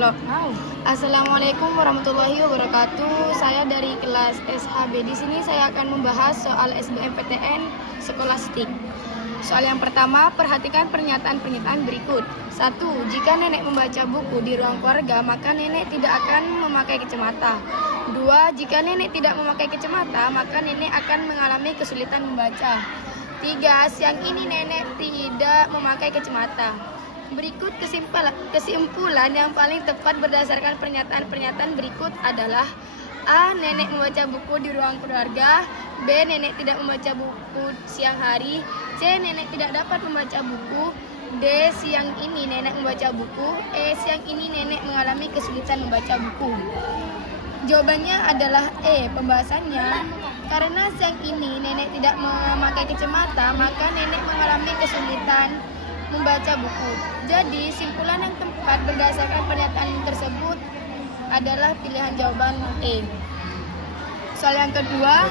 Assalamualaikum warahmatullahi wabarakatuh. Saya dari kelas SHB. Di sini saya akan membahas soal SBMPTN skolastik. Soal yang pertama, perhatikan pernyataan-pernyataan berikut. 1. Jika nenek membaca buku di ruang keluarga, maka nenek tidak akan memakai kacamata. 2. Jika nenek tidak memakai kacamata, maka nenek akan mengalami kesulitan membaca. 3. Siang ini nenek tidak memakai kacamata. Berikut kesimpulan yang paling tepat berdasarkan pernyataan-pernyataan berikut adalah: A. Nenek membaca buku di ruang keluarga. B. Nenek tidak membaca buku siang hari. C. Nenek tidak dapat membaca buku. D. Siang ini nenek membaca buku. E. Siang ini nenek mengalami kesulitan membaca buku. Jawabannya adalah E. Pembahasannya, karena siang ini nenek tidak memakai kacamata, maka nenek mengalami kesulitan membaca buku. Jadi, simpulan yang tepat berdasarkan pernyataan tersebut adalah pilihan jawaban E. Soal yang kedua,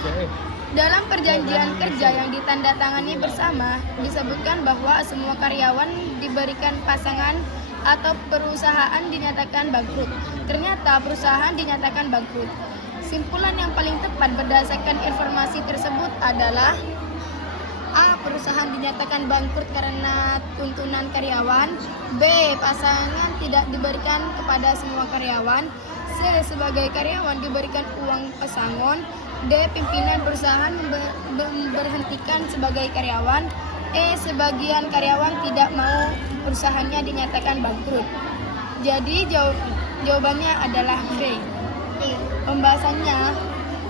dalam perjanjian kerja yang ditandatangani bersama, disebutkan bahwa semua karyawan diberikan pasangan atau perusahaan dinyatakan bangkrut. Ternyata perusahaan dinyatakan bangkrut. Simpulan yang paling tepat berdasarkan informasi tersebut adalah: A. Perusahaan dinyatakan bangkrut karena tuntunan karyawan. B. Pasangan tidak diberikan kepada semua karyawan. C. Sebagai karyawan diberikan uang pesangon. D. Pimpinan perusahaan memberhentikan sebagai karyawan. E. Sebagian karyawan tidak mau perusahaannya dinyatakan bangkrut. Jadi jawabannya adalah B. Pembahasannya,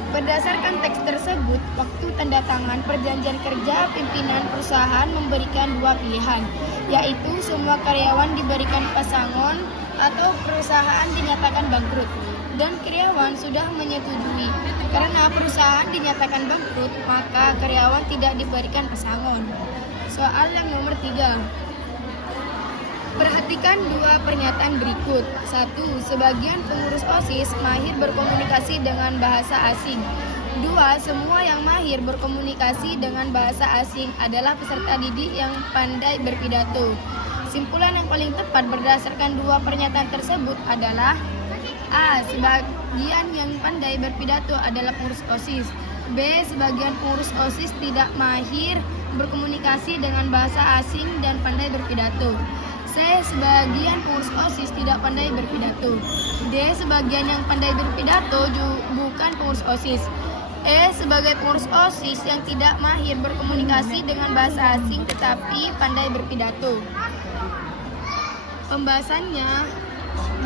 berdasarkan teks tersebut, waktu tanda tangan perjanjian kerja pimpinan perusahaan memberikan dua pilihan, yaitu semua karyawan diberikan pesangon atau perusahaan dinyatakan bangkrut. Dan karyawan sudah menyetujui. Karena perusahaan dinyatakan bangkrut, maka karyawan tidak diberikan pesangon. Soal yang nomor 3. Perhatikan dua pernyataan berikut. 1. Sebagian pengurus OSIS mahir berkomunikasi dengan bahasa asing. 2. Semua yang mahir berkomunikasi dengan bahasa asing adalah peserta didik yang pandai berpidato. Simpulan yang paling tepat berdasarkan dua pernyataan tersebut adalah: A. Sebagian yang pandai berpidato adalah pengurus OSIS. B. Sebagian pengurus OSIS tidak mahir berkomunikasi dengan bahasa asing dan pandai berpidato. C. Sebagian pengurus OSIS tidak pandai berpidato. D. Sebagian yang pandai berpidato bukan pengurus OSIS. E. Sebagai pengurus OSIS yang tidak mahir berkomunikasi dengan bahasa asing tetapi pandai berpidato. Pembahasannya,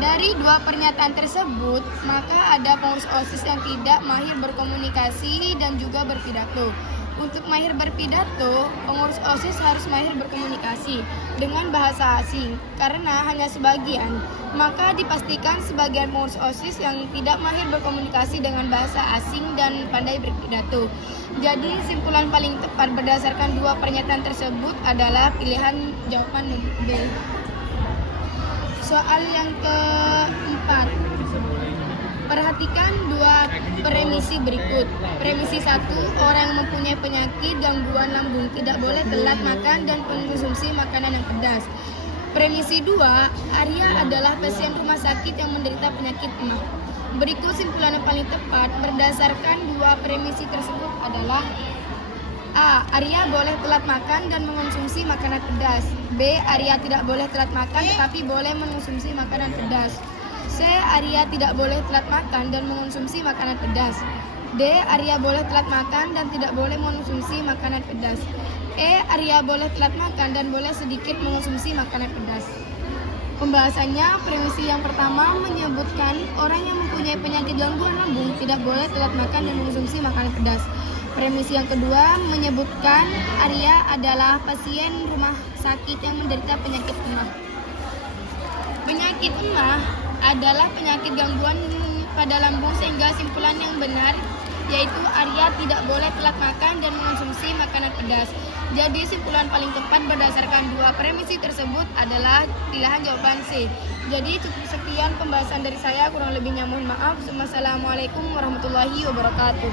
dari dua pernyataan tersebut, maka ada pengurus OSIS yang tidak mahir berkomunikasi dan juga berpidato. Untuk mahir berpidato, pengurus OSIS harus mahir berkomunikasi dengan bahasa asing. Karena hanya sebagian, maka dipastikan sebagian pengurus OSIS yang tidak mahir berkomunikasi dengan bahasa asing dan pandai berpidato. Jadi, simpulan paling tepat berdasarkan dua pernyataan tersebut adalah pilihan jawaban B. Soal yang keempat. Perhatikan dua premisi berikut. Premisi 1, orang yang mempunyai penyakit gangguan lambung tidak boleh telat makan dan mengkonsumsi makanan yang pedas. Premisi 2, Arya adalah pasien rumah sakit yang menderita penyakit emah. Berikut simpulan yang paling tepat berdasarkan dua premisi tersebut adalah: A. Arya boleh telat makan dan mengonsumsi makanan pedas. B. Arya tidak boleh telat makan tetapi boleh mengonsumsi makanan pedas. C. Arya tidak boleh telat makan dan mengonsumsi makanan pedas. D. Arya boleh telat makan dan tidak boleh mengonsumsi makanan pedas. E. Arya boleh telat makan dan boleh sedikit mengonsumsi makanan pedas. Pembahasannya, premisi yang pertama menyebutkan orang yang mempunyai penyakit gangguan lambung tidak boleh telat makan dan mengonsumsi makanan pedas. Premisi yang kedua menyebutkan Arya adalah pasien rumah sakit yang menderita penyakit emah. Penyakit emah adalah penyakit gangguan pada lambung, sehingga simpulan yang benar yaitu Arya tidak boleh telat makan dan mengonsumsi makanan pedas. Jadi simpulan paling tepat berdasarkan dua premisi tersebut adalah pilihan jawaban C. Jadi cukup sekian pembahasan dari saya, kurang lebihnya mohon maaf. Wassalamualaikum warahmatullahi wabarakatuh.